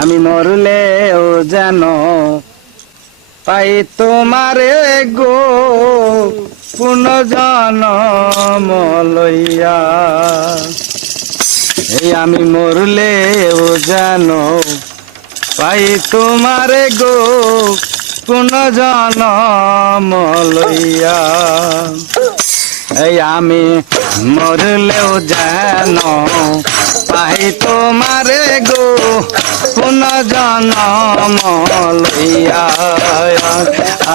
আমি মরলেও যেন পাই তোমারে গো পুনর্জন্ম লইয়া। এই আমি মরলেও যেন পাই তোমারে গো পুনর্জন্ম লইয়া। এই আমি মরলেও যেন পাই তোমারে গো পুনর্জন্ম লইয়া।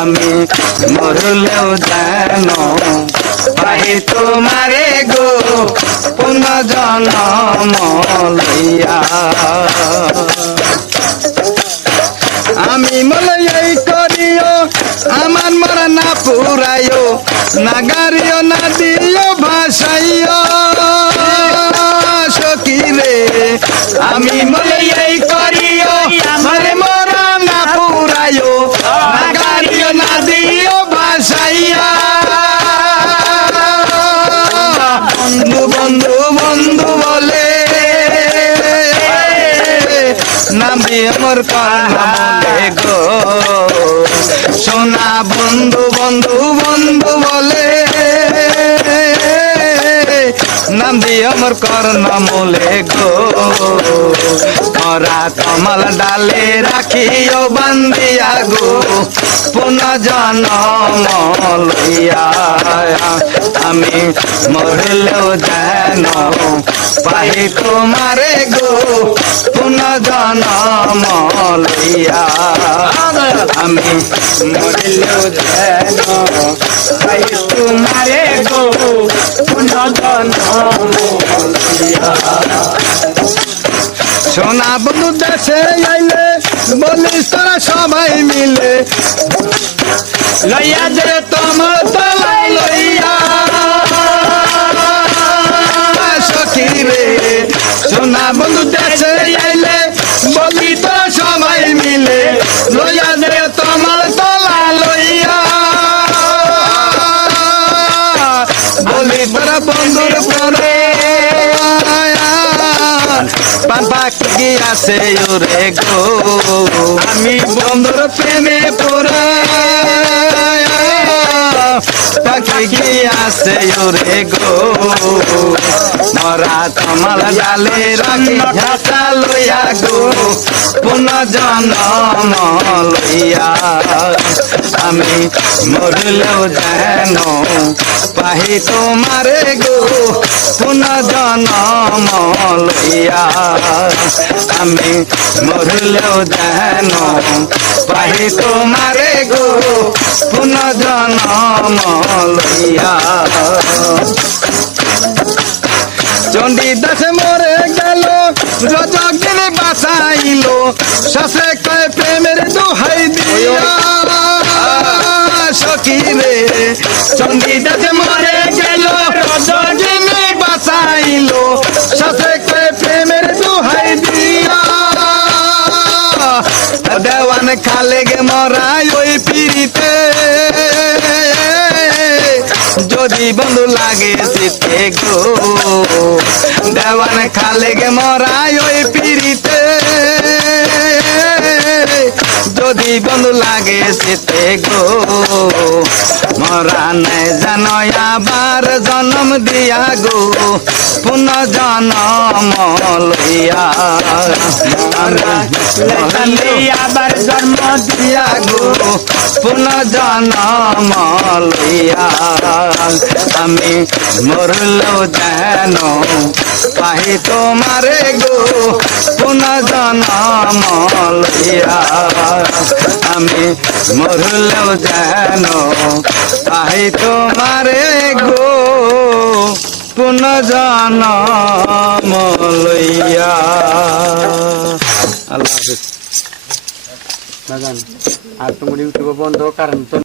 আমি মরলেও যেন পাই তোমারে গো পুনর্জন্ম লইয়া। আমি মলই করিও আমার মরা না পুরাইও, না গাড়িও না দিও ভাসাইও সখী রে। আমি মলই করিও আমার মরা না পুরাইও, না গাড়িও না দিও ভাসাইয়া। বন্ধু বন্ধু বন্ধু বলে নাম দিয়ে মোর কানে গো। সোনা বন্ধু বন্ধু বন্ধু বলে নাম দিয়ে মোর কর্ণ মূলে গো। মরা কমল ডালে রাখিও বান্ধিয়া গো পুনর্জন্ম লইয়া। আমি মরলেও যেন পাই তোমারে গো পুনর্জন্ম লইয়া। আমি মরলেও যেন পাই তোমারে গো পুনর্জন্ম লইয়া। সোনা বন্ধু দেশে আইলে বলিস তোরা সবাই মিলে লইয়া যে তোমার তলাই লইয়া সখী রে। সোনা বন্ধু দেশে আইলে বলি তোরা সবাই মিলে লইয়া যে তোমার তলা লইয়া। বলি তোরা বন্ধুর পরে পাখি আছে ওরে গো। আমি বন্ধুর প্রেমে পড়া পাখি আছে ওরে গো। মরা কমল ডালে রাখি ঝাঁটা লইয়া গো পুনর্জন্ম লইয়া। আমি মরলেও যেন পাই তোমারে গো পুনর্জন্ম লইয়া। আমি মরলেও যেন পাই তোমারে গো পুনর্জন্ম লইয়া। চণ্ডীদাস মরে গেল রজগিনী বাঁচাইল, শাসে কয় প্রেমের দোহাই দিয়া সখী রে। চণ্ডীদাস মরে গেল রজগিনী বাঁচাইল, শাসে কয় প্রেমের দোহাই দিয়া। দেওয়ান খালে গে মরাই ওই পিড়িতে, যদি বন্ধু লাগে শীতে গো। দেওয়ান খালে গে মরাই ওই পিড়িতে, যদি বন্ধু লাগে শীতে গো। মরা নাই জানো আবার জন্ম দিয়া গো পুনর্জন্ম লইয়া। আবার জন্ম দিয়া গো পুনর্জন্ম লইয়া। আমি মরলেও যেন পাই তোমারে গো পুনর্জন্ম লইয়া। আমি মরলেও যেন পাই তোমারে গো পুনর্জন্ম লইয়া। আল্লাহ হাফেজ। আর তোমার ইউটিউব বন্ধ কারণ তো